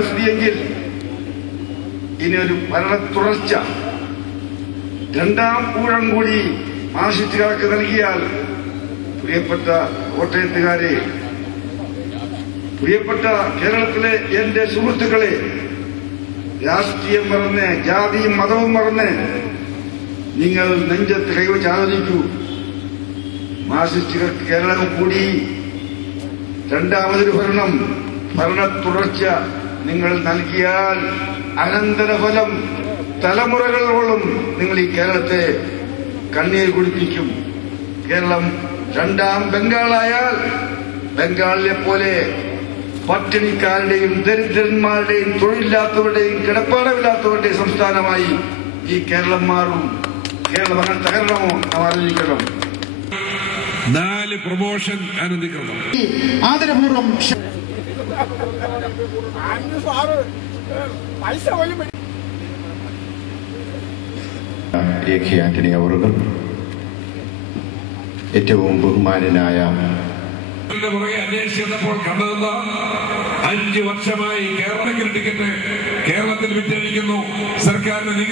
സ്ഥിതിയെങ്കിൽ ഇനി ഒരു ഭരണ തുടർച്ച രണ്ടാം ഊഴം കൂടി മാർക്സിസ്റ്റുകാർക്ക് നൽകിയാൽ പ്രിയപ്പെട്ട കോട്ടയത്തുകാരെ, പ്രിയപ്പെട്ട കേരളത്തിലെ എന്റെ സുഹൃത്തുക്കളെ, രാഷ്ട്രീയം മറന്ന് ജാതിയും മതവും മറന്ന് നിങ്ങൾ നെഞ്ചത്ത് കൈവച്ച് ആലോചിക്കൂ. മാർക്സിസ്റ്റുകൾക്ക് കേരളം കൂടി രണ്ടാമതൊരു ഭരണ തുടർച്ച നിങ്ങൾ നൽകിയാൽ അനന്തരഫലം തലമുറകളോളം നിങ്ങൾ ഈ കേരളത്തെ കണ്ണീർ കുടിപ്പിക്കും. കേരളം രണ്ടാം ബംഗാളായാൽ ബംഗാളിലെ പോലെ പട്ടിണിക്കാരുടെയും ദരിദ്രന്മാരുടെയും തൊഴിലില്ലാത്തവരുടെയും കിടപ്പാടമില്ലാത്തവരുടെയും സംസ്ഥാനമായി ഈ കേരളം മാറും. കേരളം അങ്ങനെ തകരണമോ നാം ആലോചിക്കണം. 4 പ്രൊമോഷൻ അനധികൃതം. ആദരപൂർവ്വം എ കെ ആന്റണി അവറുകൾ, ഏറ്റവും ബഹുമാനനായ പുറകെ അന്വേഷിച്ചപ്പോൾ കണ്ടതെന്ന് 5 വർഷമായി കേരളത്തിൽ ടിക്കറ്റ് കേരളത്തിൽ വിറ്റഴിക്കുന്നു സർക്കാരിന്.